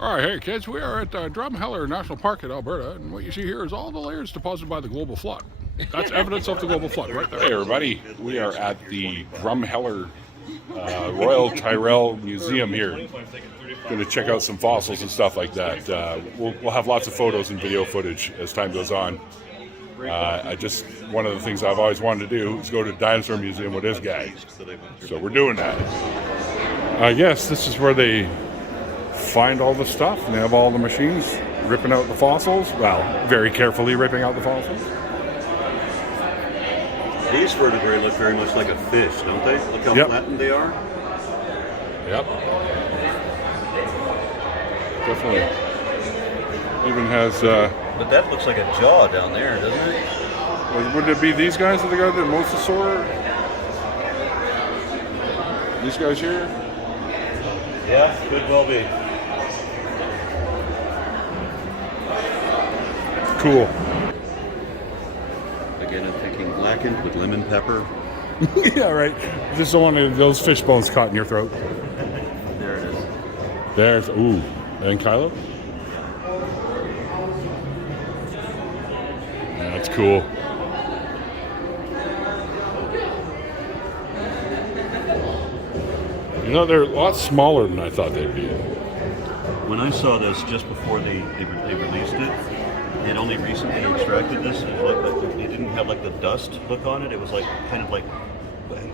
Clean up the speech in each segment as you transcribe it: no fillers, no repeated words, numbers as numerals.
All right, hey kids, we are at Drumheller National Park in Alberta, and what you see here is all the layers deposited by the global flood. That's evidence of the global flood right there. Hey everybody, we are at the Drumheller Royal Tyrrell Museum here. Going to check out some fossils and stuff like that. We'll have lots of photos and video footage as time goes on. One of the things I've always wanted to do is go to the Dinosaur Museum with this guy. So we're doing that. I guess this is where they find all the stuff, and they have all the machines ripping out the fossils. Well, very carefully ripping out the fossils. These vertebrae look very much like a fish, don't they? Look how flattened they are. Yep. Definitely. Even has. But that looks like a jaw down there, doesn't it? Would it be these guys that they got the mosasaur? These guys here? Yeah, could well be. Cool. Again, I'm thinking blackened with lemon pepper. Yeah, right. Just don't want those fish bones caught in your throat. There it is. There's, ooh. And Kylo? Yeah, that's cool. You know, they're a lot smaller than I thought they'd be. When I saw this just before they released it, they had only recently extracted this. It didn't have like the dust look on it. It was like kind of like,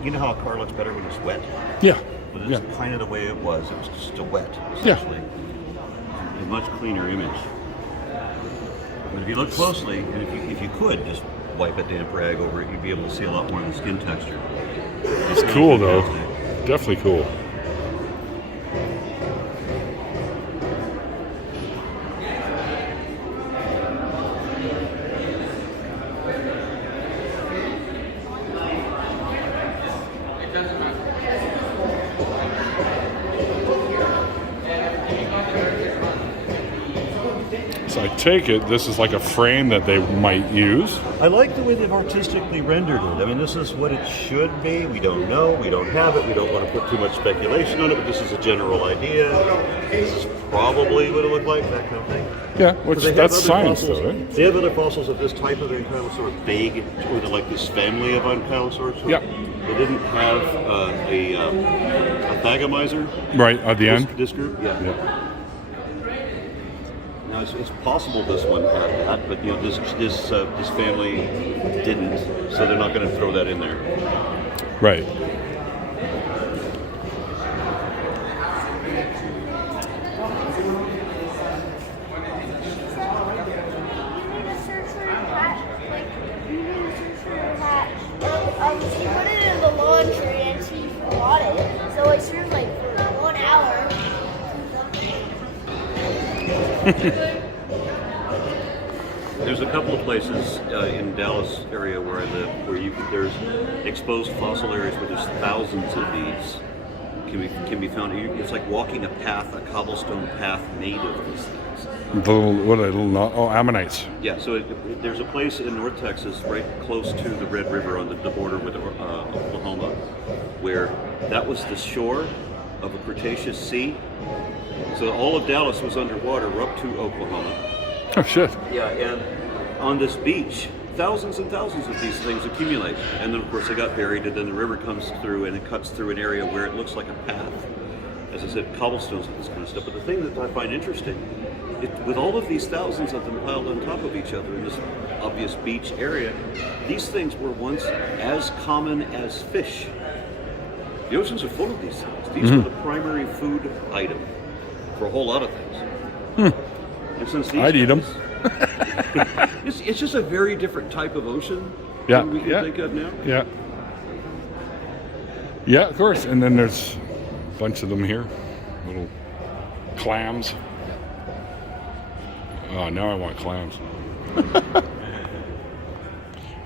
you know how a car looks better when it's wet? Yeah. But it's kind of the way it was. It was just a wet, essentially. Yeah. A much cleaner image. But if you look closely, and if you could just wipe a damp rag over it, you'd be able to see a lot more of the skin texture. It's cool though. Definitely cool. So I take it this is like a frame that they might use. I like the way they've artistically rendered it. I mean, this is what it should be. We don't know. We don't have it. We don't want to put too much speculation on it, but this is a general idea. This is probably what it looked like, that kind of thing. Yeah, which that's science though, right? They have other fossils of this type of ankylosaur, vague, or they're like this family of ankylosaurs. Yeah. They didn't have a thagomizer. Right, at the end? This group, yeah. Now, it's possible this one had that, but this family didn't, so they're not going to throw that in there. Right. She put it in the laundry and she bought it. So I served like for 1 hour. There's a couple of places in Dallas area where there's exposed fossil areas where there's thousands of these can be found. It's like walking a cobblestone path made of these things. Ammonites. Yeah, so there's a place in North Texas right close to the Red River on the border with Oklahoma where that was the shore of a Cretaceous sea. So all of Dallas was underwater up to Oklahoma. Oh, shit. Yeah, and on this beach, thousands and thousands of these things accumulate. And then, of course, they got buried, and then the river comes through, and it cuts through an area where it looks like a path. As I said, cobblestones and this kind of stuff. But the thing that I find interesting, with all of these thousands of them piled on top of each other in this obvious beach area, these things were once as common as fish. The oceans are full of these things. These were the primary food item for a whole lot of things. And since these I'd eat them. It's just a very different type of ocean than we can think of now. Yeah. Yeah, of course. And then there's a bunch of them here. Little clams. Oh, now I want clams.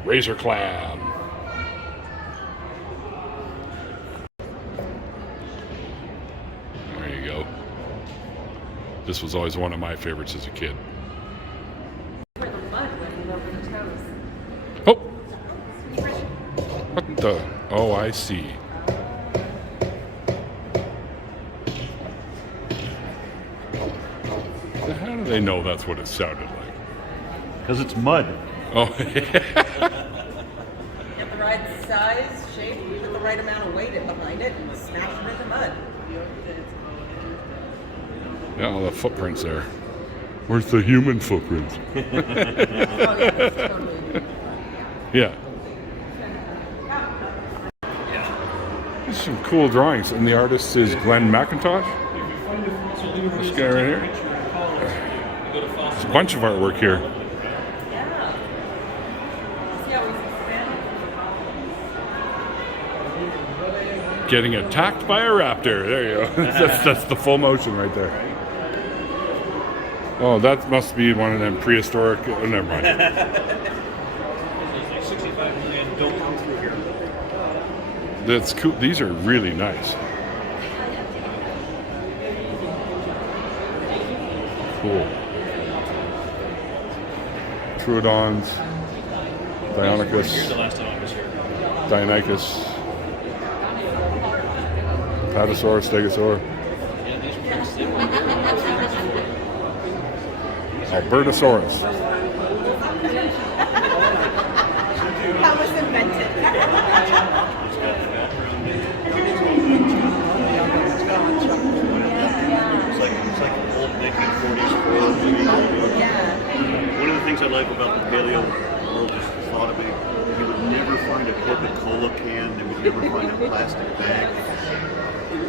Razor clam. There you go. This was always one of my favorites as a kid. Oh! What the? Oh, I see. They know that's what it sounded like. Because it's mud. Oh, Get the right size, shape, put the right amount of weight behind it, and smash it into mud. yeah, all the footprints there. Where's the human footprints? Oh, yeah, that's totally. Yeah. There's some cool drawings, and the artist is Glenn McIntosh. This guy right here. There's a bunch of artwork here. Yeah. See how he's expanding? Getting attacked by a raptor. There you go. that's the full motion right there. Oh, that must be one of them prehistoric. Oh, never mind. 65 million don't come through here. That's cool. These are really nice. Cool. Troodons, Deinonychus, Here's the last time I was here. Deinonychus, Patasaur, Stegosaur, Yeah, these were pretty simple. Albertosaurus. That was invented. It's like an old 1940s Ford. Yeah. One of the things I like about the paleo world is the thought of it. You would never find a Coca-Cola can. You would never find a plastic bag.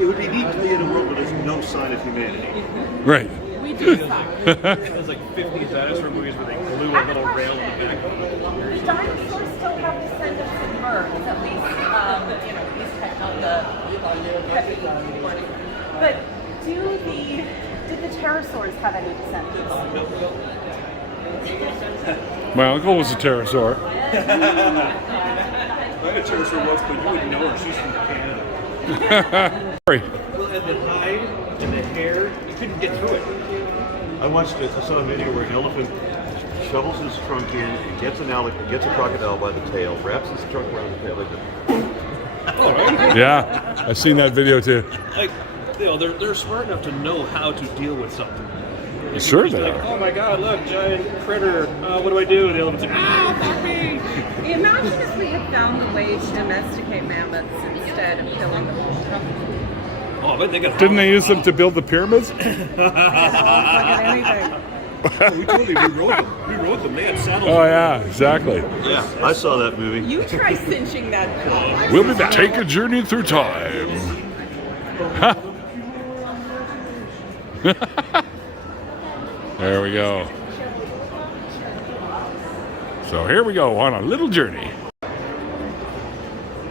It would be neat to be in a world where there's no sign of humanity. Right. We do suck. There's like 50 dinosaur movies where they glue a little rail in the back. The dinosaurs still have descendants in birds, at least, these type of the heavy morning. But did the pterosaurs have any descendants? My uncle was a pterosaur. I had a pterosaur once, but you wouldn't know her. She's from Canada. Sorry. Well, and the hide and the hair, you couldn't get through it. I saw a video where an elephant shovels his trunk in and gets a crocodile by the tail, wraps his trunk around the tail like this. Oh, right? Yeah, I've seen that video too. Like, they're smart enough to know how to deal with something. Sure Just they like, are. oh my god, look, giant critter. What do I do? And the elephant's like, fuck me! Imagine if we had found a way to domesticate mammoths instead of killing them all. Oh, I bet they got Didn't they use them to build the pyramids? Anything. We totally rewrote them. We rewrote them. They had saddles. Oh yeah, exactly. Yeah, I saw that movie. You try cinching that dog. We'll be back. Take a journey through time. There we go. So here we go on a little journey.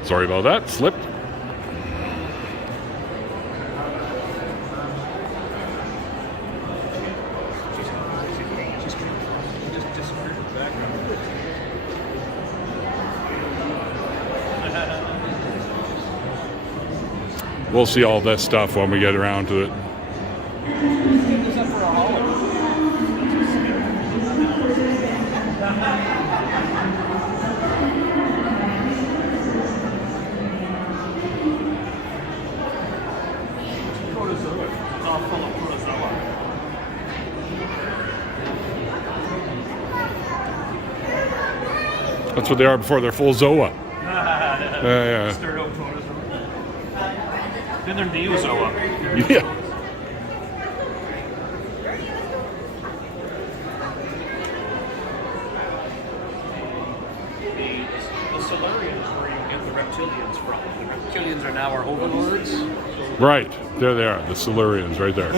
Sorry about that, slipped. Just disappeared in the background. We'll see all this stuff when we get around to it. That's what they are before they're full Zoa. Yeah. Then they're Neozoa. Yeah. The Solarians is where you get the reptilians from. The reptilians are now our overlords. Right. There they are, the Silurians right there.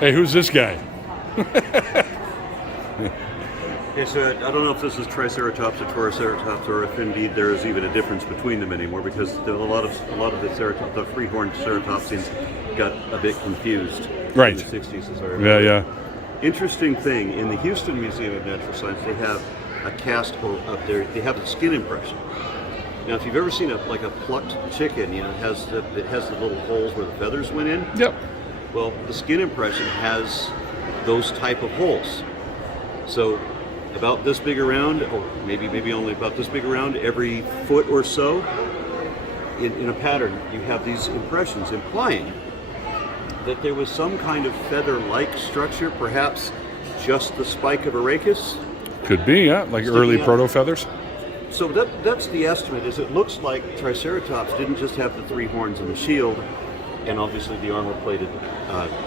Hey, who's this guy? Yeah, so I don't know if this is Triceratops or Toroceratops, or if indeed there is even a difference between them anymore, because a lot of the free-horned ceratopsians got a bit confused Right. in the 60s, as I remember. Yeah. Interesting thing, in the Houston Museum of Natural Science, they have a cast up there. They have a skin impression. Now, if you've ever seen a plucked chicken, it has the little holes where the feathers went in. Yep. Well, the skin impression has those type of holes. So, about this big around, or maybe only about this big around, every foot or so, in a pattern, you have these impressions implying that there was some kind of feather-like structure, perhaps just the spike of a rachis. Could be, yeah, like Sticking early out. proto-feathers. So that's the estimate, is it looks like Triceratops didn't just have the three horns and the shield, and obviously the armor-plated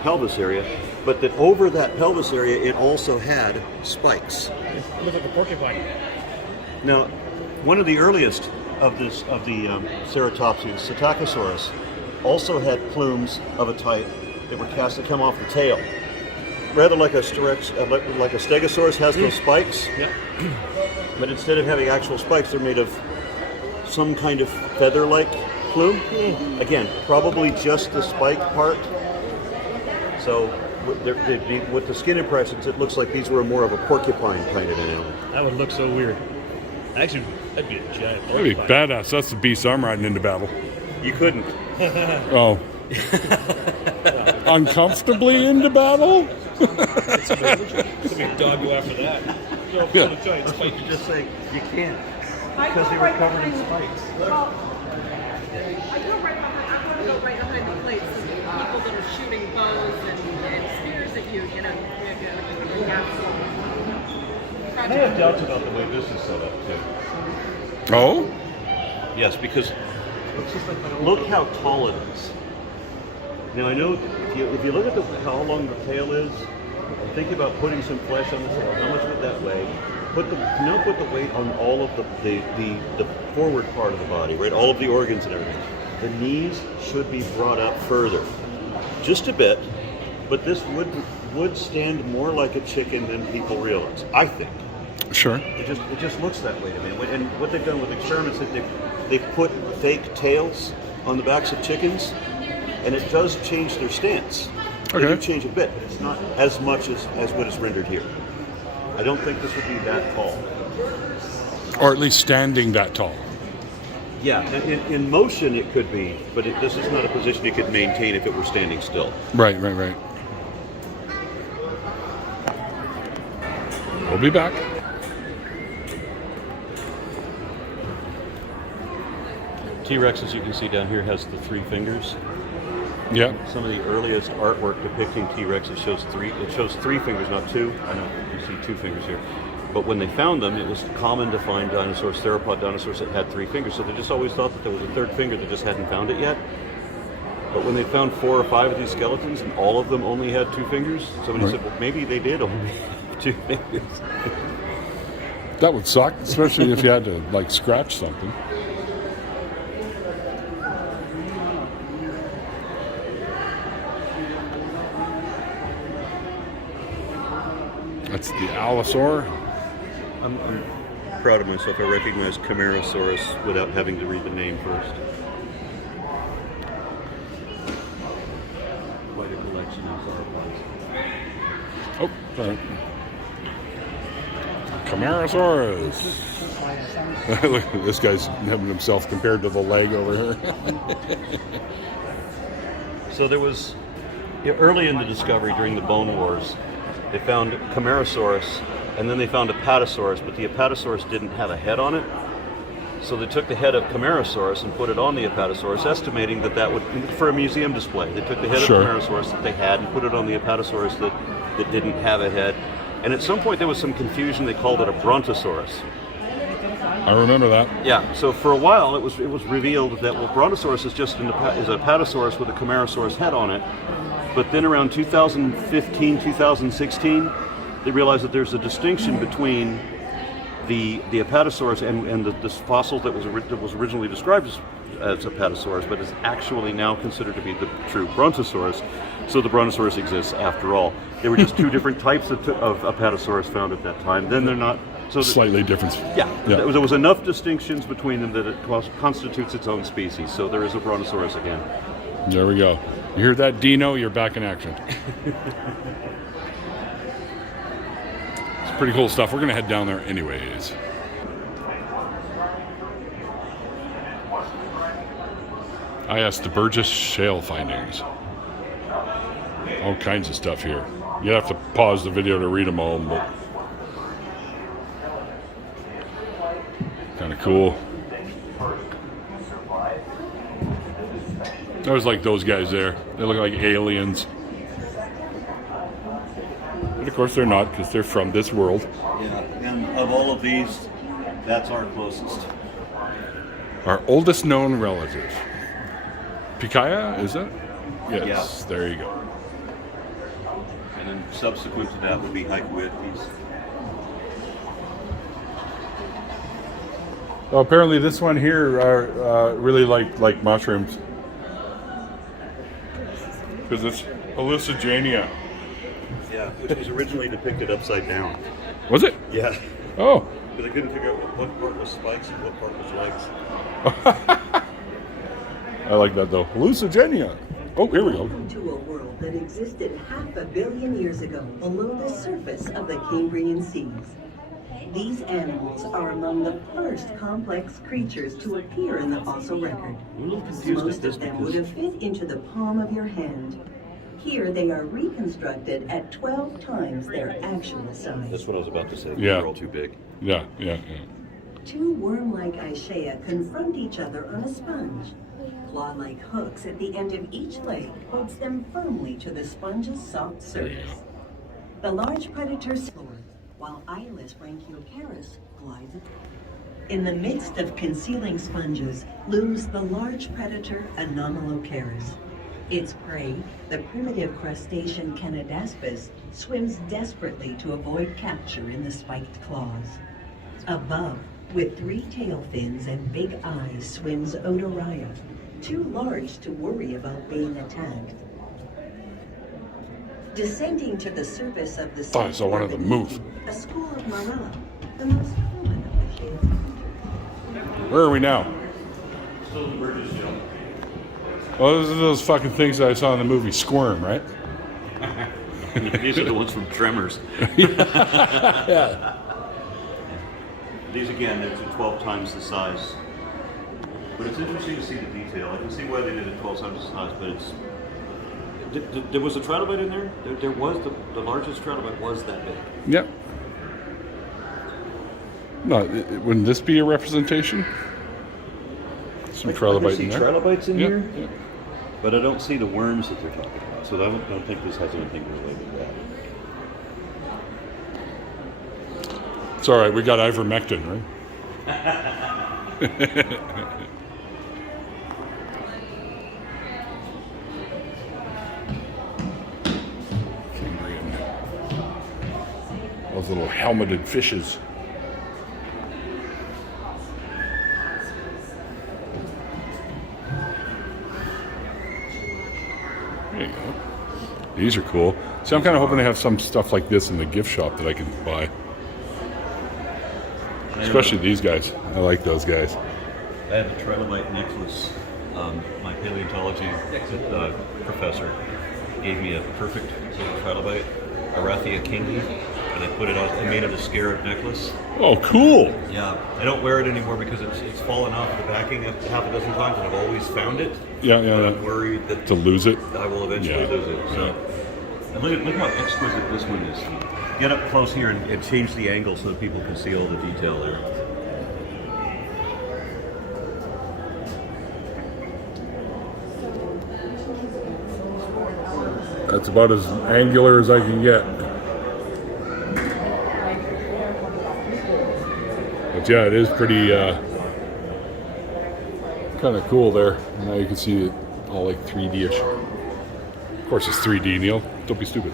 pelvis area, but that over that pelvis area it also had spikes. It looks like a porcupine. Now, one of the earliest of the ceratopsians, Psittacosaurus, also had plumes of a type that were cast to come off the tail. Rather like a stegosaurus has those spikes, Yeah. but instead of having actual spikes, they're made of some kind of feather-like plume. Again, probably just the spike part. So with the skin impressions, it looks like these were more of a porcupine kind of animal. That would look so weird. Actually, that'd be a giant That'd be porcupine. badass. That's the beast I'm riding into battle. You couldn't. Oh. Uncomfortably into battle? Somebody dog you after that. Yeah. Giant spike. You're just saying you can't I because go they were right covered in behind- spikes. Well, I go right behind. I want to go right behind the plates. So the people that are shooting bows and spears at you, you know. I have doubts about the way this is set up too. Oh? Yes, because look how tall it is. Now I know if you look at how long the tail is, and think about putting some flesh on the tail. How much would that weigh? Put the weight on all of the forward part of the body, right? All of the organs and everything. The knees should be brought up further, just a bit. But this would stand more like a chicken than people realize. I think. Sure. It just looks that way to me. And what they've done with experiments is they've put fake tails on the backs of chickens, and it does change their stance. They Okay. do change a bit, but it's not as much as what is rendered here. I don't think this would be that tall. Or at least standing that tall. Yeah, in motion it could be, but this is not a position it could maintain if it were standing still. Right. We'll be back. T-Rex, as you can see down here, has the three fingers. Yeah. Some of the earliest artwork depicting T-Rex, it shows three fingers, not two. I know you see two fingers here. But when they found them, it was common to find dinosaurs, theropod dinosaurs, that had three fingers. So they just always thought that there was a third finger, they just hadn't found it yet. But when they found 4 or 5 of these skeletons, and all of them only had 2 fingers, somebody said, well, maybe they did only have 2 fingers. That would suck, especially if you had to, like, scratch something. That's the Allosaur. I'm proud of myself. I recognized Camarasaurus without having to read the name first. Quite a collection of sauropods. Oh, sorry. Camarasaurus. Look, this guy's having himself compared to the leg over here. So there was, early in the discovery during the Bone Wars, they found Camarasaurus, and then they found Apatosaurus, but the Apatosaurus didn't have a head on it. So they took the head of Camarasaurus and put it on the Apatosaurus, estimating that would, for a museum display, they took the head Sure. of Camarasaurus that they had and put it on the Apatosaurus that didn't have a head. And at some point there was some confusion, they called it a Brontosaurus. I remember that. Yeah, so for a while it was revealed that, well, Brontosaurus is just is a Apatosaurus with a Camarasaurus head on it. But then around 2015, 2016, they realized that there's a distinction between the Apatosaurus and the fossil that was originally described as Apatosaurus, but is actually now considered to be the true Brontosaurus. So the Brontosaurus exists after all. There were just 2 different types of Apatosaurus found at that time. Then they're not. So Slightly different. Yeah, there was enough distinctions between them that it constitutes its own species. So there is a Brontosaurus again. There we go. You hear that, Dino? You're back in action. It's pretty cool stuff. We're going to head down there anyways. I asked the Burgess Shale findings. All kinds of stuff here. You have to pause the video to read them all, but kind of cool. I was like those guys there. They look like aliens. But of course they're not, because they're from this world. Yeah, and of all of these, that's our closest. Our oldest known relative. Pikaia, is it? Yes, Yeah. there you go. And then subsequent to that would be Haikuetis. Well, apparently this one here are really like mushrooms. Because it's hallucinogenia. Yeah, which was originally depicted upside down. Was it? Yeah, Oh. because I couldn't figure out what part was spikes and what part was legs. I like that though. Hallucinogenia. Oh, here we go. Welcome to a world that existed 500 million years ago below the surface of the Cambrian seas. These animals are among the first complex creatures to appear in the fossil record. I'm a little confused Most at this of them because would have fit into the palm of your hand. Here they are reconstructed at 12 times their actual size. that's what I was about to say. Yeah. They're all too big. Yeah. Two worm-like Achaea confront each other on a sponge. Claw-like hooks at the end of each leg holds them firmly to the sponge's soft surface. The large predators floor, while eyeless Branchiocaris glides above. In the midst of concealing sponges looms the large predator Anomalocaris. Its prey, the primitive crustacean Canidaspis, swims desperately to avoid capture in the spiked claws. Above, with 3 tail fins and big eyes, swims Odoraya, too large to worry about being attacked. Descending to the surface of the sea, I saw one of them move. a school of Marella, the most common of the shades. Where are we now? Well, those are those fucking things that I saw in the movie Squirm, right? These are the ones from Tremors. Yeah. These again, they're 12 times the size. But it's interesting to see the detail. I can see why they did it 12 times the size, but it's... There was a trilobite in there? There was, the largest trilobite was that big. Yep. No, wouldn't this be a representation? Some trilobite see in there. trilobites in Yep, here, yep. but I don't see the worms that they're talking about. So I don't think this has anything related to that. It's all right. We got ivermectin, right? Cambrian. Those little helmeted fishes. There you go. These are cool. See, I'm kind of hoping to have some stuff like this in the gift shop that I can buy. Especially these guys. I like those guys. I have a trilobite necklace. My paleontology professor gave me a perfect trilobite, Arathia kingi, and I put it on. I made it a scarab necklace. Oh, cool. Yeah, I don't wear it anymore because it's fallen off the backing half a dozen times, and I've always found it. Yeah, But I'm yeah. worried that To lose it. I will eventually Yeah, lose it. So, and look how exquisite this one is. Get up close here and change the angle so that people can see all the detail there. That's about as angular as I can get. But yeah, it is pretty kind of cool there. Now you can see it all like 3D-ish. Of course it's 3D, Neil. Don't be stupid.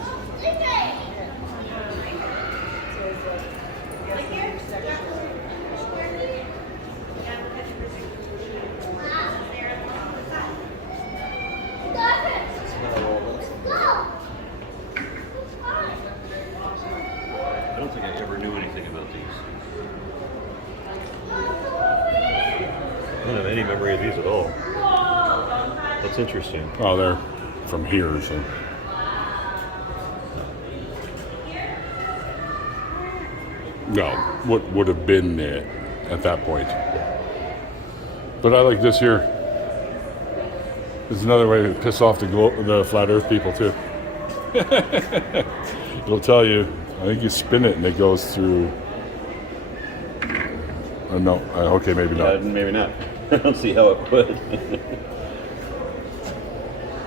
I don't think I ever knew anything about these. I don't have any memory of these at all. That's interesting. Oh, they're from here, so. No, what would have been at that point. But I like this here. This is another way to piss off the flat Earth people too. It'll tell you. I think you spin it and it goes through. Oh no. Okay, maybe not. Maybe not. I don't see how it would.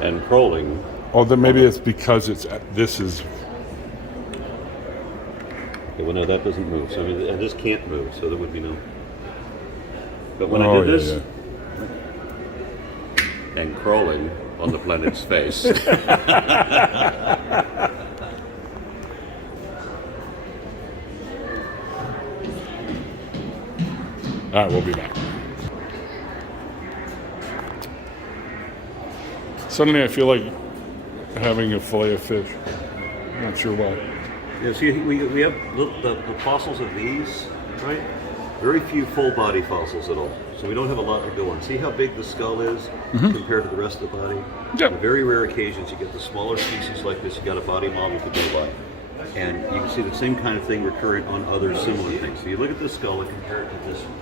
and crawling. Oh, then maybe it's because this is. Okay, well, no, that doesn't move. So I mean, and this can't move, so there would be no. But when I Oh, did yeah, this and crawling on the planet's face. All right, we'll be back. Suddenly, I feel like having a fillet of fish. I'm not sure why. Yeah, see, we have the fossils of these, right? Very few full body fossils at all. So we don't have a lot to go on. See how big the skull is compared to the rest of the body? Yep. On very rare occasions, you get the smaller species like this, you got a body model to go by. And you can see the same kind of thing recurring on other similar things. So you look at this skull and compare it to this one.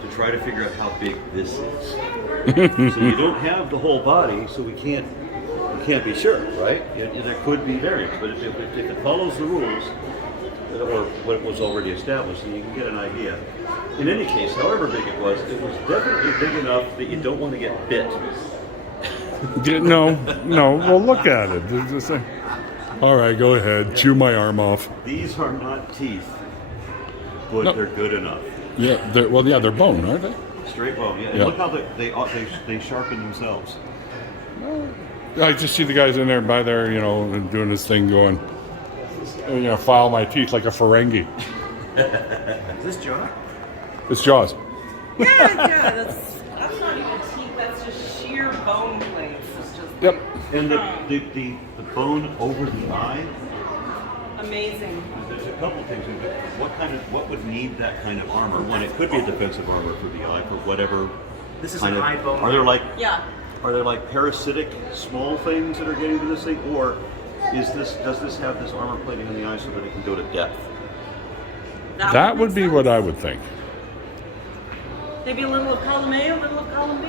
To try to figure out how big this is. So you don't have the whole body, so we can't be sure, right? There could be variance, but if it follows the rules, or what was already established, then you can get an idea. In any case, however big it was definitely big enough that you don't want to get bit. No. Well, look at it. All right, go ahead. Chew my arm off. These are not teeth, but No. they're good enough. Yeah, they're bone, aren't they? Straight bone, yeah. And Yeah. look how they sharpen themselves. I just see the guys in there by there, and doing this thing going, file my teeth like a Ferengi. Is this Jonah? It's Jaws. Yeah, that's not even teeth, that's just sheer bone plates. It's just Yep. And the bone over the eye. amazing. There's a couple things. What would need that kind of armor? One, it could be a defensive armor for the eye, for whatever. This is kind an of, eye bone. Yeah. Are there like parasitic small things that are getting to this thing, or does this have this armor plating in the eye so that it can go to depth? That would be what I would think. Maybe a little of column A, a little of column B.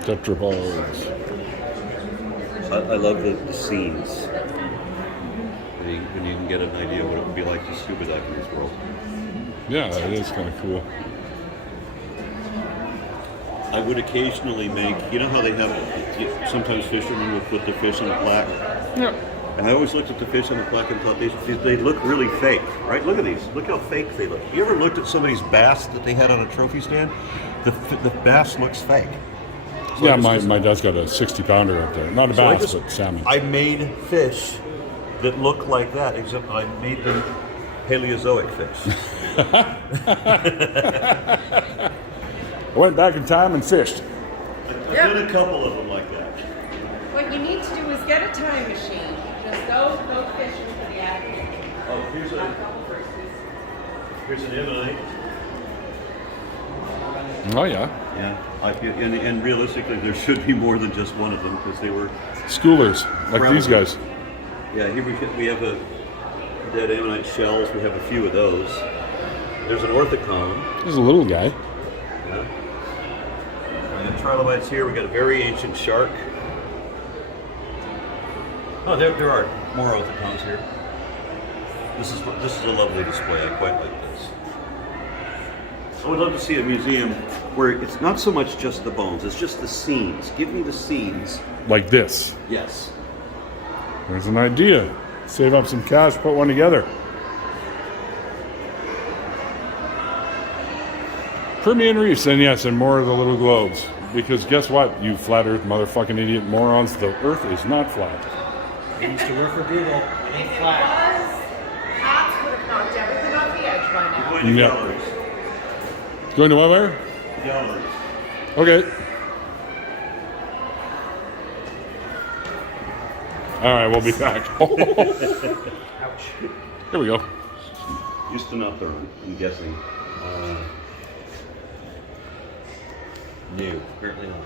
Tetrapods. I love the scenes. When you can get an idea what it would be like to scuba dive in this world. Yeah, it is kind of cool. I would occasionally make, you know how they have, sometimes fishermen will put the fish on a plaque? Yeah. And I always looked at the fish on the plaque and thought they look really fake, right? Look at these. Look how fake they look. You ever looked at somebody's bass that they had on a trophy stand? The bass looks fake. So Yeah, my dad's got a 60-pounder up there. Not a So bass, but salmon. I made fish that look like that, except I made them Paleozoic fish. I went back in time and fished. I've done a couple of them like that. What you need to do is get a time machine. Just go fishing for the athlete. Oh, here's an M&I. Oh, yeah. Yeah, and realistically, there should be more than just one of them because they were. Schoolers, like these Probably. guys. Yeah, here we have a dead ammonite shells. We have a few of those. There's an orthicon. There's a little guy. Yeah. And trilobites here. We got a very ancient shark. Oh, there are more orthicons here. This is a lovely display. I quite like this. I would love to see a museum where it's not so much just the bones, it's just the scenes. Give me the scenes. Like this. Yes. There's an idea. Save up some cash, put one together. Permian Reefs, and yes, and more of the little globes. Because guess what, you flat earth motherfucking idiot morons, the earth is not flat. It used to work for Google. It ain't flat. Cats would have knocked everything off the edge by now. Going to Yeah. galleries. Going to what, where? Galleries. Okay. All right, we'll be back. Ouch. Here we go. Used to not burn, I'm guessing. No, apparently not.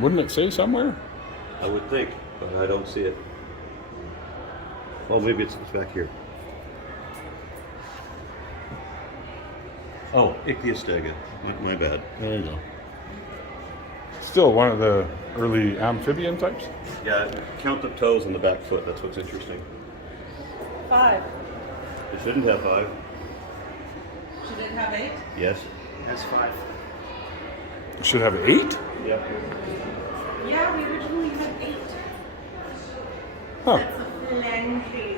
Wouldn't it say somewhere? I would think, but I don't see it. Well, maybe it's back here. Oh, Ichthyostega. My bad. There you go. Still one of the early amphibian types. Yeah, count the toes on the back foot. That's what's interesting. 5. It shouldn't have 5. Should it have 8? Yes. Has 5. Should have 8? Yep. Yeah, we originally had 8. Huh. That's plenty.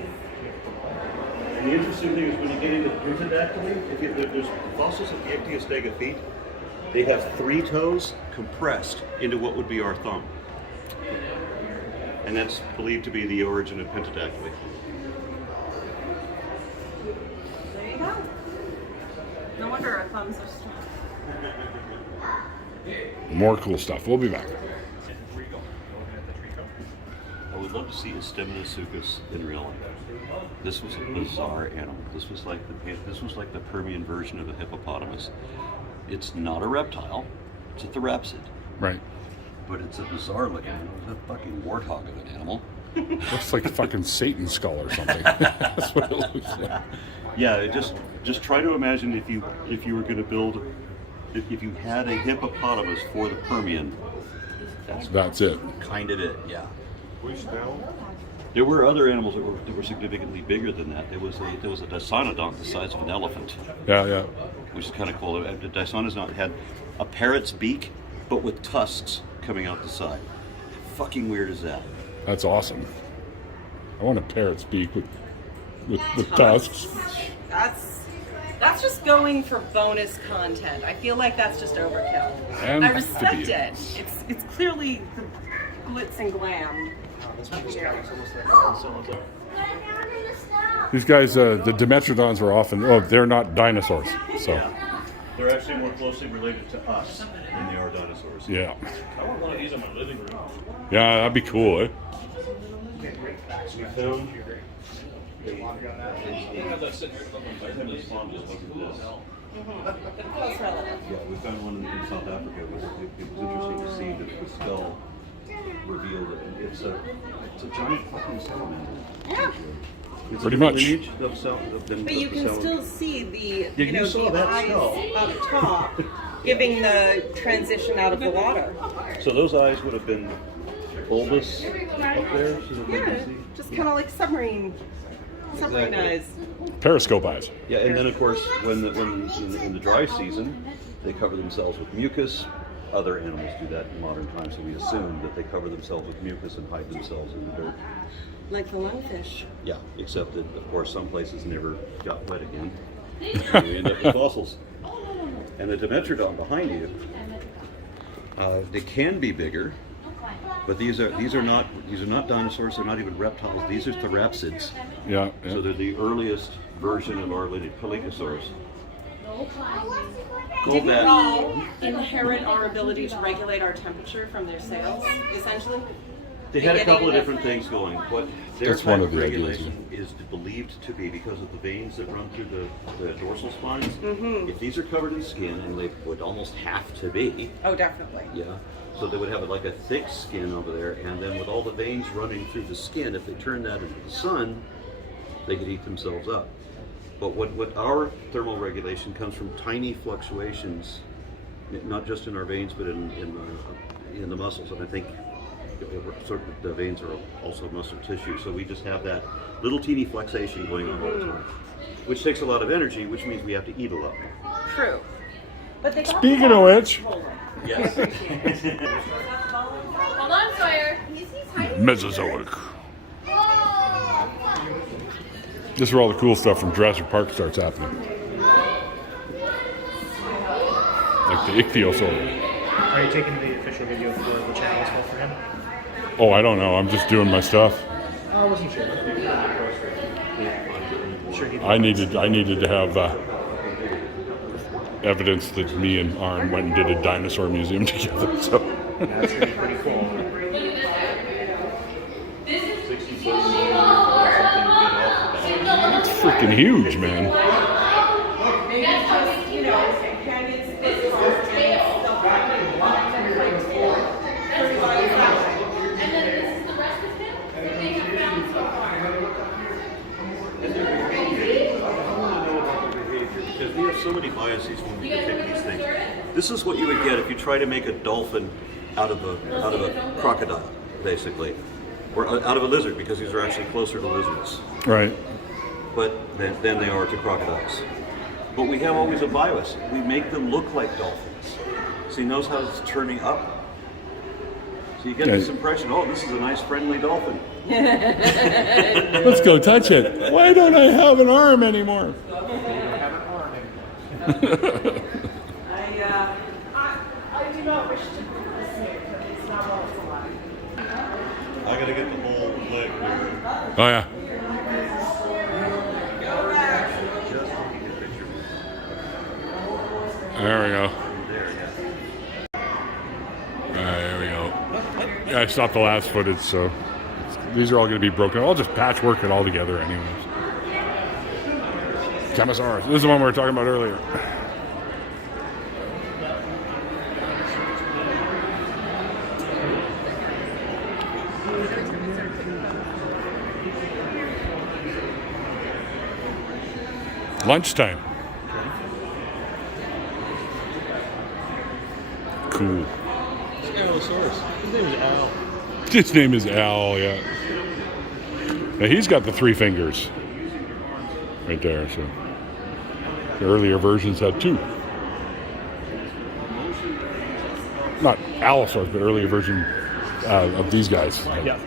And the interesting thing is when you get into Pentadactyly, there's fossils of the Ichthyostega feet. They have 3 toes compressed into what would be our thumb. And that's believed to be the origin of Pentadactyly. There you go. No wonder our thumbs are strong. More cool stuff. We'll be back. I would love to see a Stemnosuchus in real life. This was a bizarre animal. This was like the Permian version of a hippopotamus. It's not a reptile. It's a therapsid. Right. But it's a bizarre looking animal. It's a fucking warthog of an animal. Looks like fucking Satan's skull or something. That's what it looks like. Yeah, just try to imagine if you were going to build, if you had a hippopotamus for the Permian. That's it. Kind of it, yeah. There were other animals that were significantly bigger than that. There was a Dicynodont the size of an elephant, Yeah. which is kind of cool. The Dicynodont had a parrot's beak, but with tusks coming out the side. Fucking weird is that? That's awesome. I want a parrot's beak with tusks. That's just going for bonus content. I feel like that's just overkill. And I to respect be. it. It's clearly the glitz and glam. These guys, the Dimetrodons were often, they're not dinosaurs. So, They're actually more closely related to us than they are dinosaurs. yeah. I want one of these in my living room. Yeah, that'd be cool, eh? We found I have that sitting here in the living room. Yeah, we found one in South Africa. It was interesting to see that the skull revealed it. It's a giant fucking salamander. Yeah. It's Pretty a much. lineage of But you can still see the you saw the that eyes skull. up top, giving the transition out of the water. So those eyes would have been bulbous up there, so that we Yeah, can see. just kind of like submarine eyes. Periscope eyes. Yeah, and then of course, when in the dry season, they cover themselves with mucus. Other animals do that in modern times, so we assume that they cover themselves with mucus and hide themselves in the dirt. Like the lungfish. Yeah, except that of course some places never got wet again. And you end up with fossils. And the Dimetrodon behind you, they can be bigger, but these are not dinosaurs. They're not even reptiles. These are therapsids. Yeah. So they're the earliest version of our lineage, Paleosaurs. Didn't we inherit our ability to regulate our temperature from their sails, essentially? They had a couple of different things going. What their That's one type of the ideas, regulation is believed to be because of the veins that run through the dorsal spines. If these are covered in skin, and they would almost have to be, Oh, definitely. yeah. So they would have like a thick skin over there, and then with all the veins running through the skin, if they turn that into the sun, they could eat themselves up. But what our thermal regulation comes from tiny fluctuations, not just in our veins, but in the muscles. And I think sort of the veins are also muscle tissue. So we just have that little teeny flexation going on all the time, which takes a lot of energy, which means we have to eat a lot. True. But they got Speaking of which, Yes. Hold on, Sawyer. He's hiding. Mesozoic. This is where all the cool stuff from Jurassic Park starts happening. Like the ichthyosaur. Are you taking the official video for the channel as well for him? Oh, I don't know. I'm just doing my stuff. I wasn't sure. Sure he I needed to have evidence that me and Aron went and did a dinosaur museum together. So That's gonna be pretty cool. it's freaking huge, man. Because we have so many biases when we depict these things. This is what you would get if you try to make a dolphin out of a crocodile, basically, or out of a lizard, because these are actually closer to lizards, Right. but than they are to crocodiles. But we have always a bias. We make them look like dolphins. So he knows how it's turning up. So you get this impression, oh, this is a nice friendly dolphin. Let's go touch it. Why don't I have an arm anymore? I do not wish to prove this here because it's not what it's alive. I gotta get the whole leg. Oh yeah. There we go. There we go. Yeah, I stopped the last footage, so these are all going to be broken. I'll just patchwork it all together anyways. Chemosaurus. This is the one we were talking about earlier. Lunchtime. Cool. His name is Al. His name is Al, yeah. Now he's got the 3 fingers. Right there, so. The earlier versions had 2. Not Allosaurus, but earlier version of these guys. Yeah.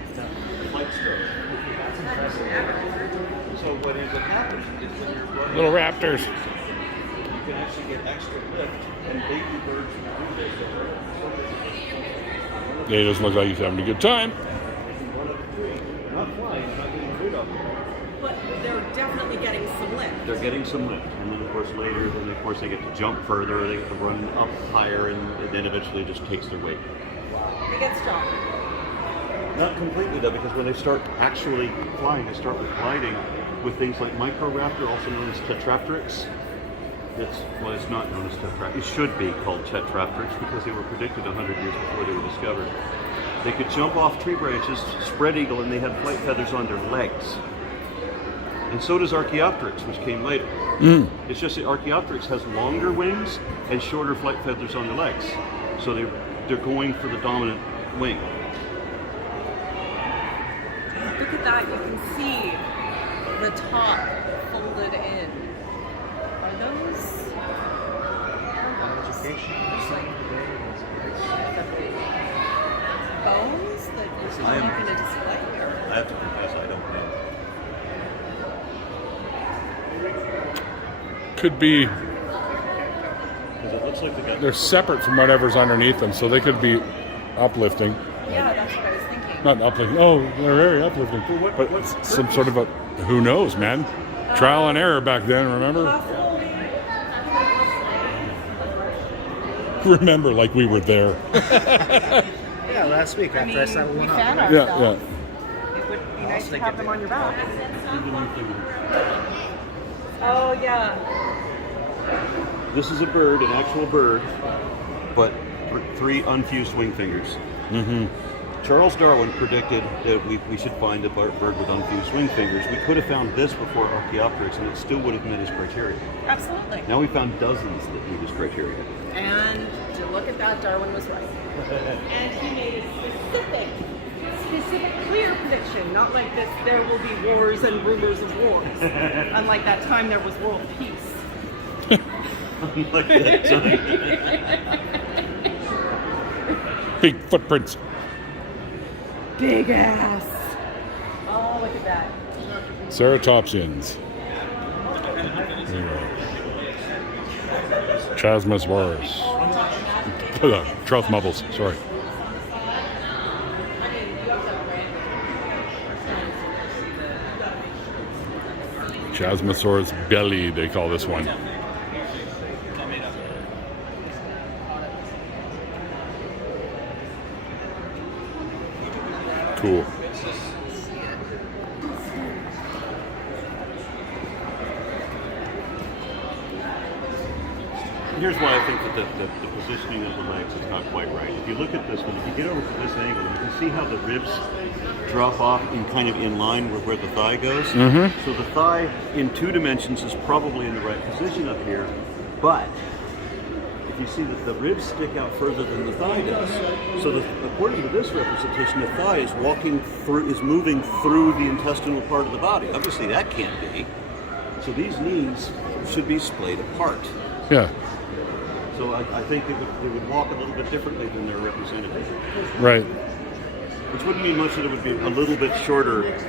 So what ends up happening is when you're running, Little raptors. you can actually get extra lift, and baby birds will do this. He doesn't look like he's having a good time. Not flying, not getting rid of them. But they're definitely getting some lift. They're getting some lift, and then of course later, then of course they get to jump further, they get to run up higher, and then eventually it just takes their weight. They get strong. Not completely though, because when they start actually flying, they start with gliding with things like Microraptor, also known as Tetrapteryx. It's not known as Tetrapteryx. It should be called Tetrapteryx because they were predicted 100 years before they were discovered. They could jump off tree branches, spread eagle, and they had flight feathers on their legs. And so does Archaeopteryx, which came later. It's just that Archaeopteryx has longer wings and shorter flight feathers on their legs. So they're going for the dominant wing. Look at that, you can see the top folded in. Are those bones that you're not going to display here? I have to confess, I don't know. Could be, Because it looks like they're separate from whatever's underneath them, so they could be uplifting. Yeah, that's what I was thinking. Not uplifting. Oh, they're very uplifting. But some sort of a, who knows, man? Trial and error back then, remember? Remember, like we were there. Yeah, last week after I saw we one found up. Yeah, ourselves. yeah. It would be nice to have them on your back. Oh, yeah. This is a bird, an actual bird, but 3 unfused wing fingers. Charles Darwin predicted that we should find a bird with unfused wing fingers. We could have found this before Archaeopteryx, and it still would have met his criteria. Absolutely. Now we found dozens that meet his criteria. And to look at that, Darwin was right. And he made a specific, clear prediction. Not like this, there will be wars and rumors of wars. Unlike that time there was world peace. Like that time. Big footprints. Big ass. Oh, look at that. Ceratopsians. There you go. Chasmosaurus. Trout mubbles, sorry. Chasmosaurus belly, they call this one. Cool. Here's why I think that the positioning of the legs is not quite right. If you look at this one, if you get over to this angle, you can see how the ribs drop off kind of in line with where the thigh goes. So the thigh in 2 dimensions is probably in the right position up here, but if you see that the ribs stick out further than the thigh does. So according to this representation, the thigh is moving through the intestinal part of the body. Obviously that can't be. So these knees should be splayed apart. Yeah. So I think they would walk a little bit differently than they're represented. Right. Which wouldn't mean much that it would be a little bit shorter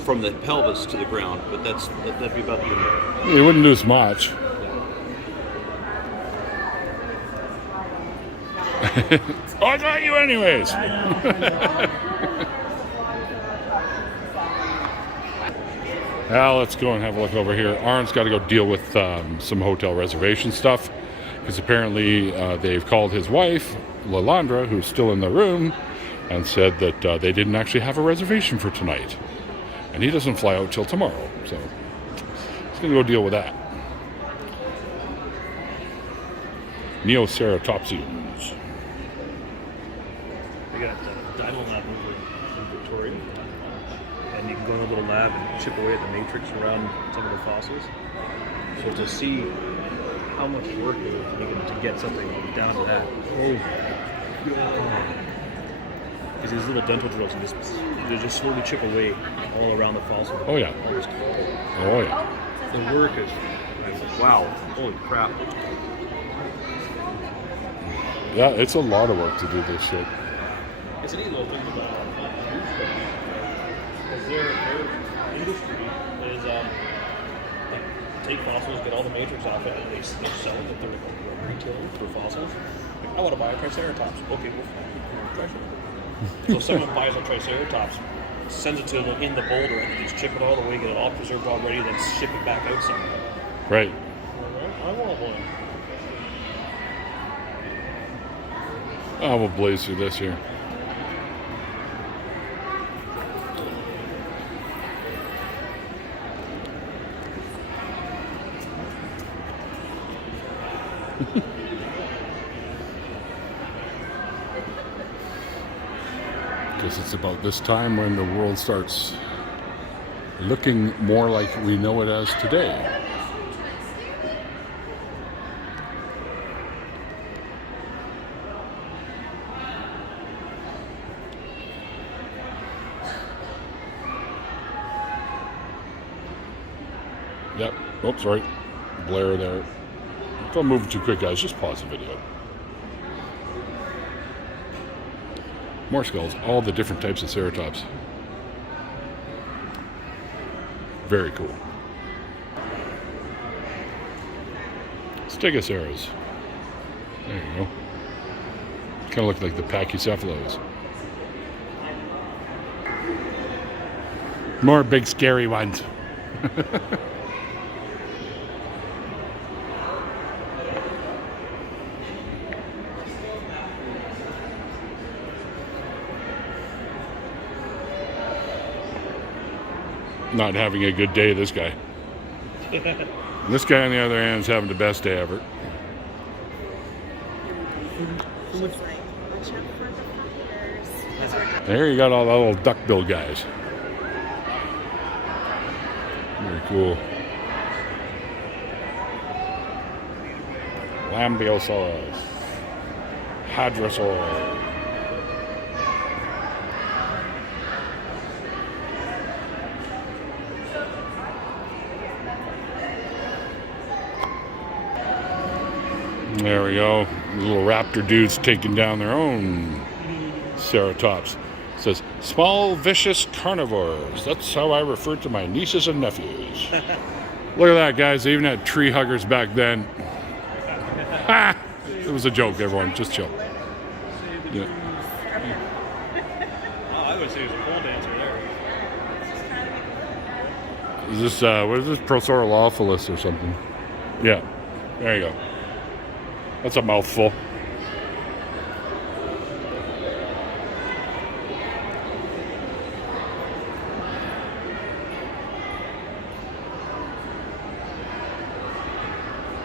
from the pelvis to the ground, but that'd be about the limit. You wouldn't lose much. Oh, I got you anyways. Now let's go and have a look over here. Aron's got to go deal with some hotel reservation stuff because apparently they've called his wife, Lalandra, who's still in the room, and said that they didn't actually have a reservation for tonight. And he doesn't fly out till tomorrow, so he's going to go deal with that. Neoceratopsians. They got Dino Lab over in Victoria, and you can go in a little lab and chip away at the matrix around some of the fossils. So to see how much work it is to get something down to that. Because these little dental drills and they just slowly chip away all around the fossil. Oh yeah. Oh yeah. The work is wow. Holy crap. Yeah, it's a lot of work to do this shit. It's a neat little thing about because their industry is they take fossils, get all the matrix off it, and they sell it at their retail for fossils. Like, I want to buy a Triceratops. Okay, we'll treasure it. So someone buys a Triceratops, sends it to them in the boulder, and they just chip it all the way, get it all preserved already, then ship it back out somewhere. Right. I want one. Oh, we'll blaze through this here. Because it's about this time when the world starts looking more like we know it as today. Yep. Oh, sorry. Blare there. If I'm moving too quick, guys, just pause the video. More skulls. All the different types of ceratops. Very cool. Stegosaurus. There you go. Kind of look like the Pachycephalosaurs. More big scary ones. Not having a good day, this guy. This guy, on the other hand, is having the best day ever. There you got all the little duck-billed guys. Very cool. Lambeosaurus. Hadrosaurus. There we go. The little raptor dudes taking down their own ceratops. It says, small, vicious carnivores. That's how I refer to my nieces and nephews. Look at that, guys. They even had tree huggers back then. Ah! It was a joke, everyone. Just chill. Yeah. I would say it was a pole dancer there. Is this, what is this? Prosaurolophilus or something? Yeah. There you go. That's a mouthful.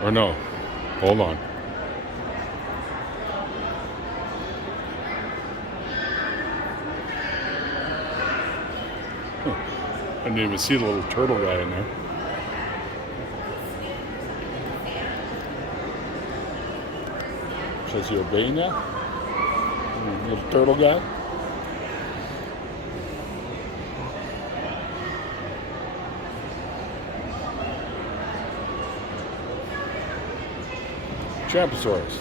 Or no. Hold on. Huh. I didn't even see the little turtle guy in there. Says he obeying now? Little turtle guy? Champosaurus.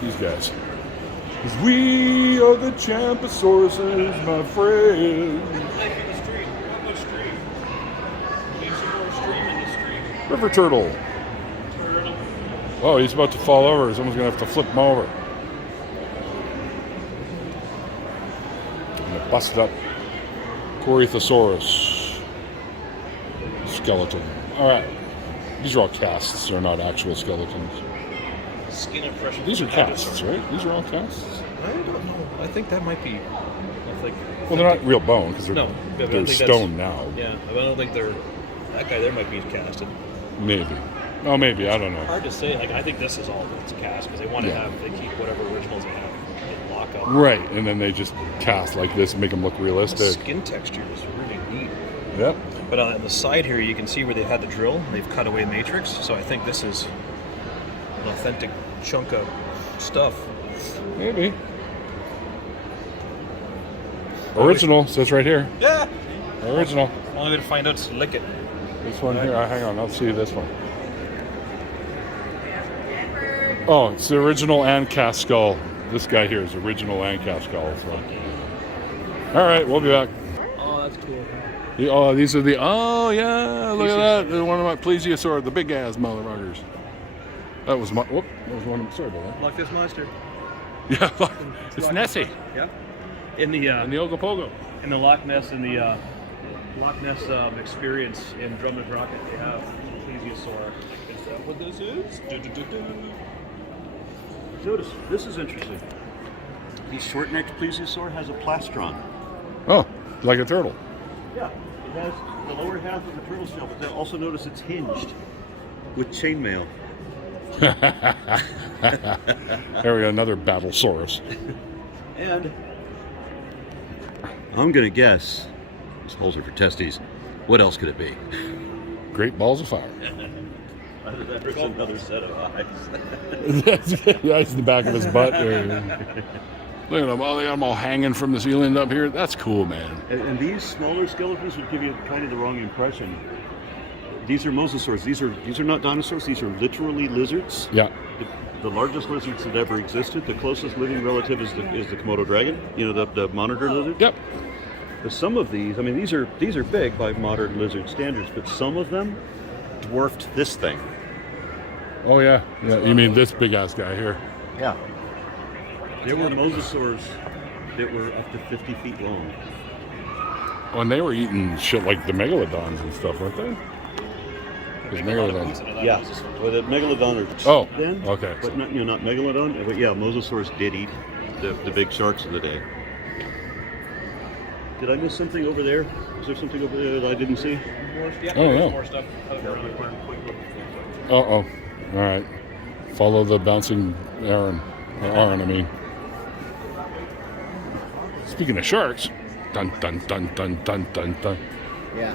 These guys. 'Cause we are the Champasauruses, my friend. River turtle. Oh, he's about to fall over. Someone's going to have to flip him over. And a busted up Corythosaurus skeleton. All right. These are all casts. They're not actual skeletons. Skin impression. These are casts, right? These are all casts? I don't know. I think that might be. Well, they're not real bone because they're, No, but I they're think stone now. Yeah, I don't think they're. That guy there might be casted. Maybe. Oh, maybe. I don't know. Hard to say. Like I think this is all that's cast because they want to Yeah. have. They keep whatever originals they have in lockup. Right, and then they just cast like this and make them look The realistic. skin texture is really neat. Yep. But on the side here, you can see where they had the drill. They've cut away matrix, so I think this is an authentic chunk of stuff. Maybe. Original says right here. Yeah. Original. Only way to find out is to lick it. This one here. Hang on. I'll see this one. Oh, it's the original and cast skull. This guy here is original and cast skull. So. All right, we'll be back. Oh, that's cool. Oh, these are the. Oh yeah, look at that. They're one of my plesiosaur, the big ass motherfuckers. That was my. Whoop. That was one of. Sorry about that. Loch Ness Monster. Yeah, it's Nessie Yeah. In the and the Ogopogo. in the Loch Ness Loch Ness experience in Drummond Rocket, they have plesiosaur. Is that what this is? Notice, this is interesting. The short-necked plesiosaur has a plastron. Oh, like a turtle. Yeah, it has the lower half of the turtle shell, but then also notice it's hinged with chainmail. There we go, another Battlesaurus. And I'm gonna guess these holes are for testes. What else could it be? Great balls of fire. Either that or it's another set of eyes. That's the back of his butt. Look at them. Oh, they got them all hanging from the ceiling up here. That's cool, man. And these smaller skeletons would give you kind of the wrong impression. These are mosasaurs. These are not dinosaurs. These are literally lizards. Yeah. The largest lizards that ever existed. The closest living relative is the Komodo dragon. You know, the monitor lizard. Yep. But some of these, I mean, these are big by modern lizard standards, but some of them dwarfed this thing. Oh, yeah. Yeah. You mean this big ass guy here? Yeah. There were mosasaurs that were up to 50 feet long. Oh, and they were eating shit like the megalodons and stuff, weren't they? Because megalodons. Yeah. Well, the megalodon are Oh, then, okay. but not not megalodon. But yeah, mosasaurs did eat the big sharks of the day. Did I miss something over there? Is there something over there that I didn't see? Oh, yeah. More stuff. Uh-oh. All right. Follow the bouncing Aron. Or Aron, I mean. Speaking of sharks. Dun, dun, dun, dun, dun, dun, dun. Yeah.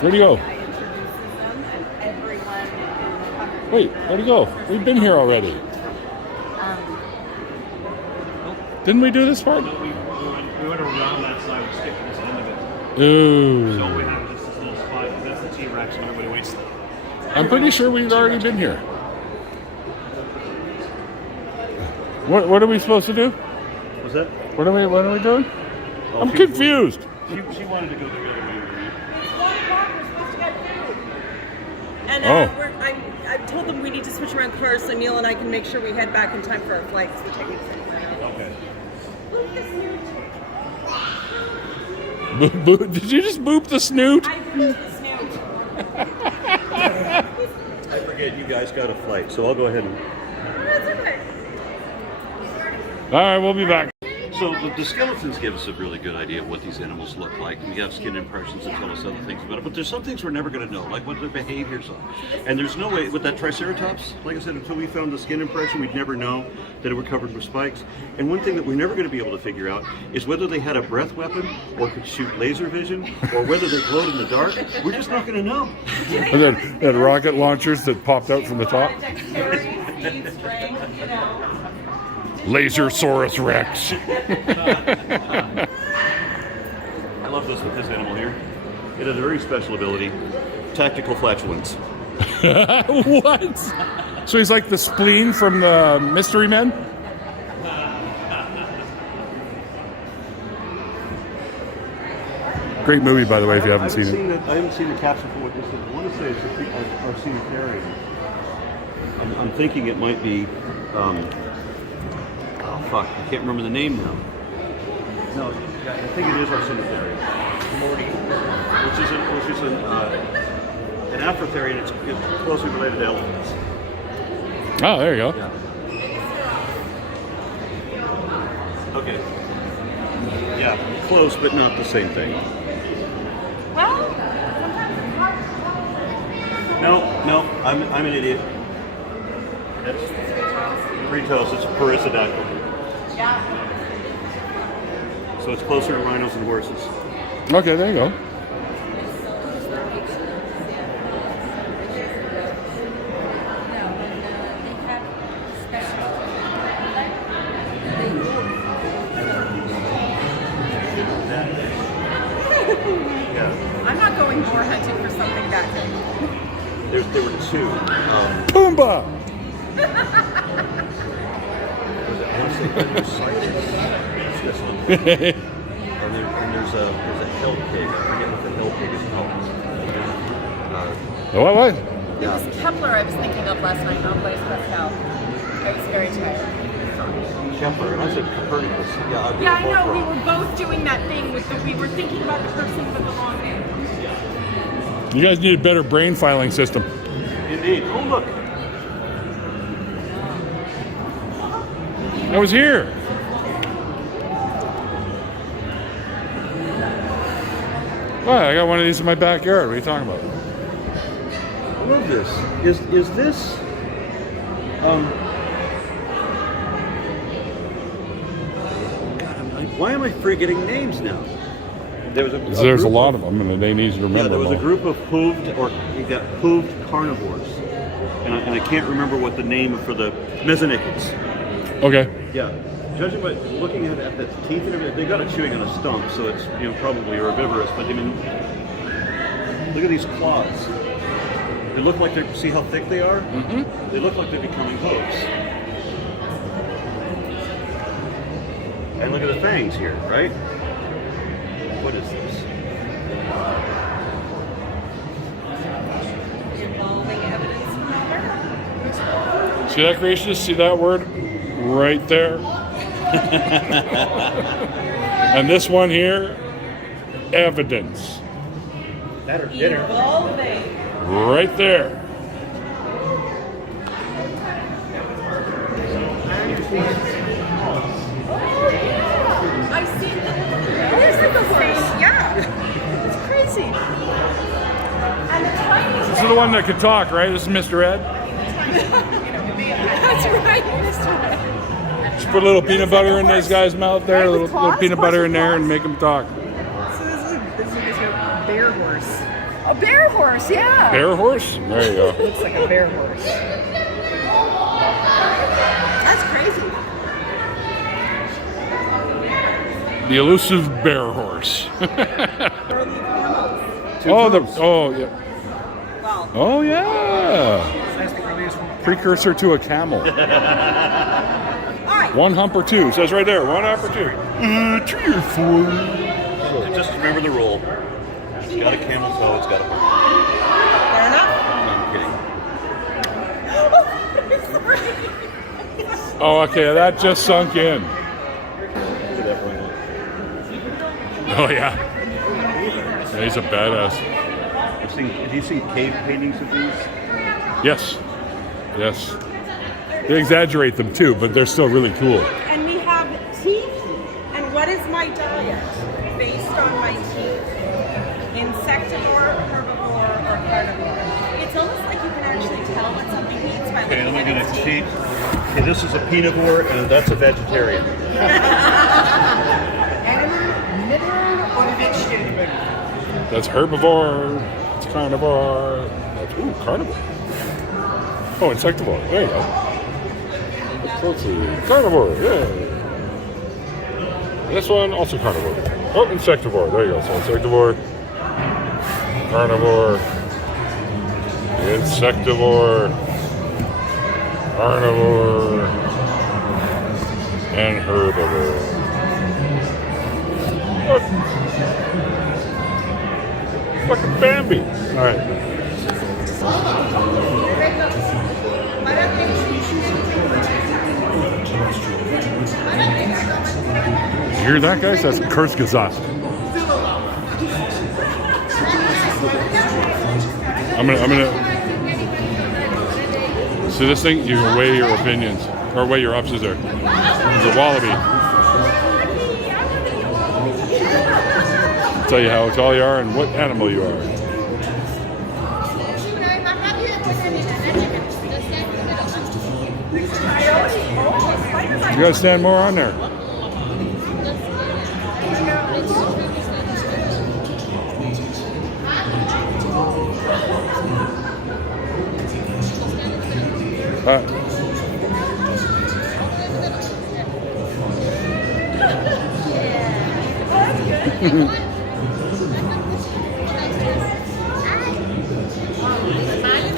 Where'd he go? Wait, where'd he go? We've been here already. Didn't we do this part? We went around that side. We skipped this end of it. Ooh. So we have just this little spot. That's the T-Rex, and everybody waits. I'm pretty sure we'd already been here. What are we supposed to do? Was that? What are we doing? Oh, I'm she- confused. She wanted to go together. And Oh. I've told them we need to switch around cars so Neil and I can make sure we head back in time for our flights. Okay. Did you just boop the snoot? I moved the snoot. I forget you guys got a flight, so I'll go ahead and. That's okay. All right, we'll be back. So the skeletons give us a really good idea of what these animals look like. We have skin impressions that tell us other things about it, but there's some things we're never going to know, like what their behaviors are. And there's no way, with that Triceratops, like I said, until we found the skin impression, we'd never know that it were covered with spikes. And one thing that we're never going to be able to figure out is whether they had a breath weapon, or could shoot laser vision, or whether they glowed in the dark. We're just not going to know. And then had rocket launchers that popped out from the top. Dexterity, speed, strength, you know. Lasersaurus Rex. I love this with this animal here. It has a very special ability, tactical flatulence. What? So he's like the spleen from the Mystery Men? Great movie, by the way, if you haven't seen it. I haven't seen the caption for what this is. I want to say it's a Arsenic. I'm thinking it might be, oh fuck, I can't remember the name now. No, I think it is Arsenic, which is an Afrotherian. It's closely related to elephants. Oh, there you go. Yeah. Okay. Yeah, close, but not the same thing. Well, sometimes it's hard to tell. No, I'm an idiot. That's three toes. It's a perissodactyl. Yeah. So it's closer to rhinos and horses. Okay, there you go. I'm not going boar hunting for something that big. There were two. Pumbaa! and there's a hell pig. I forget what the hell pig is called. What? It was Kepler I was thinking of last night, not Blaise Pascal. I was very tired. Kepler, and I said Copernicus. Yeah, I know. We were both doing that thing with we were thinking about the person with the wrong name. You guys need a better brain filing system. Indeed. Oh, look. I was here. What? I got one of these in my backyard. What are you talking about? I love this. Is this? God, why am I forgetting names now? There's a lot of them, and they need to remember. Yeah, there was a them all. group of hooved carnivores, and I can't remember what the name for the mesonychids. Okay. Yeah, judging by looking at the teeth and everything, they got it chewing on a stump, so it's probably herbivorous. But I mean, look at these claws. They look like they're. See how thick they are? Mm-hmm. They look like they're becoming hooves. And look at the fangs here, right? What is this? See that, creationist? See that word? Right there. And this one here, evidence. That or dinner. Evolving. Right there. I see there's like a horse. Yeah. It's crazy. And the tiniest. This is the one that can talk, right? This is Mr. Ed. That's right, Mr. Red. Just put a little peanut butter in this guy's mouth there, a little peanut butter in there, and make him talk. So this is a bear horse. A bear horse, yeah. Bear horse? There you go. Looks like a bear horse. That's crazy. The elusive bear horse. Yeah. Wow. Oh yeah. Precursor to a camel. All right. One hump or two. Says right there. One hump or two. 3 or 4. Just remember the rule. It's got a camel toe. It's got a. Fair enough. No, I'm kidding. Oh, okay. That just sunk in. Look at that one. Oh yeah. Yeah, he's a badass. Have you seen cave paintings of these? Yes. Yes. They exaggerate them too, but they're still really cool. And we have teeth. And what is my diet? Based on my teeth. Insectivore, herbivore, or carnivore. It's almost like you can actually tell what something eats by Okay, looking let me at get its a teeth. sheet. Okay, this is a penivore, and that's a vegetarian. That's herbivore. It's carnivore. That's carnivore. Oh, insectivore. There you go. Let's see. Carnivore. Yeah. This one also carnivore. Oh, insectivore. There you go. So insectivore. carnivore, insectivore, carnivore, and herbivore. Look. Fucking Bambi. All right. You hear that, guys? That's Kurzgesagt. I'm gonna. See this thing? You can weigh your opinions or weigh your options there. There's a wallaby. Tell you how tall you are and what animal you are. You gotta stand more on there.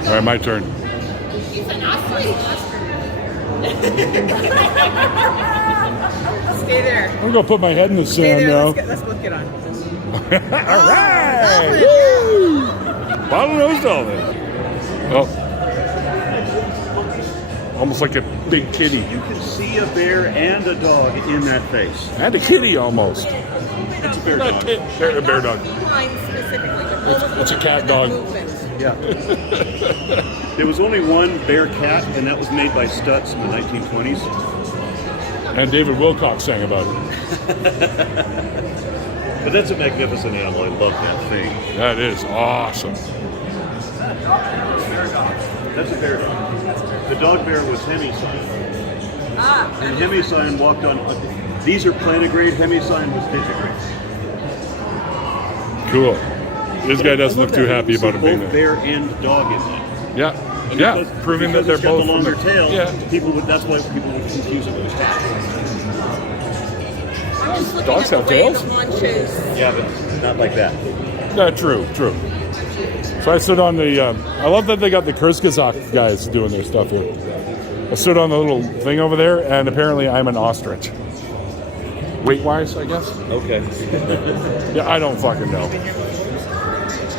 All right, my turn. Stay there. I'm gonna go put my head in the Stay sand there. now. Let's both get on. All right. Woo! Bottlenose dolphin. Oh. Almost like a big kitty. You can see a bear and a dog in that face. And a kitty almost. It's a bear dog. A bear dog. Mine specifically. It's a cat dog. Yeah. There was only one bear cat, and that was made by Stutz in the 1920s. And David Wilcox sang about it. But that's a magnificent animal. I love that thing. That is awesome. That's a bear dog. The dog bear was Hemi-sign. And Hemi-sign walked on. These are plantigrade. Hemi-sign was digigrade. Cool. This guy doesn't look too happy about it being both there. bear and dog in that. Yeah. Yeah. Proving that they're it's got both the longer from tail. Yeah. People would. That's why people would confuse it with cats. Dogs have tails? Yeah, but not like that. Yeah, true. So I stood on the. I love that they got the Kurzgesagt guys doing their stuff here. I stood on the little thing over there, and apparently I'm an ostrich. Weight-wise, I guess. Okay. Yeah, I don't fucking know.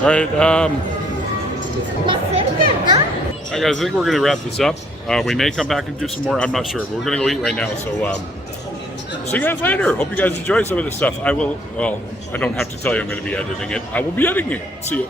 All right. All right, guys. I think we're gonna wrap this up. We may come back and do some more. I'm not sure. But we're gonna go eat right now. So. See you guys later. Hope you guys enjoyed some of this stuff. I will. Well, I don't have to tell you I'm going to be editing it. I will be editing it. See you.